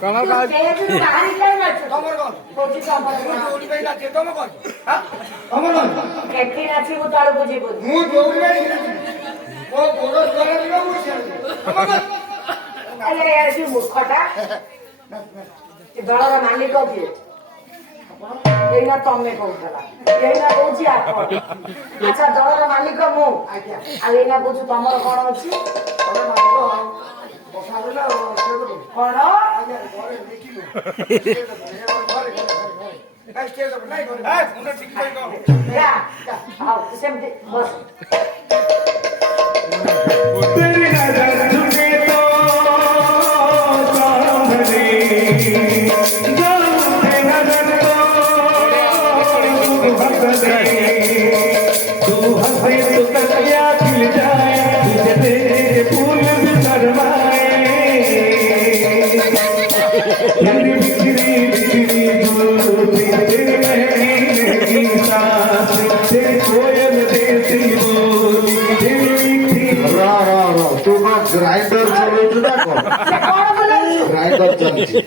କଣ କହୁଛି କେଠି ନାଚିବୁ ତଳକୁ ଯିବୁ ମୂର୍ଖଟା ଦଳର ମାଲିକ କିଏ ଏଇନା ତମେ କହୁଥିଲା ଏଇନା କହୁଛି ଆପଣ ଆଚ୍ଛା ଦଳର ମାଲିକ ମୁଁ ଆଉ ଏଇନା କହୁଛୁ ତମର କଣ ଅଛି କଣ ସେମିତି ବସ ଗ୍ରାଇଣ୍ଡର ଚଲଉଛୁ ନା କଣ ଗ୍ରାଇଣ୍ଡର ଚାଲିଛି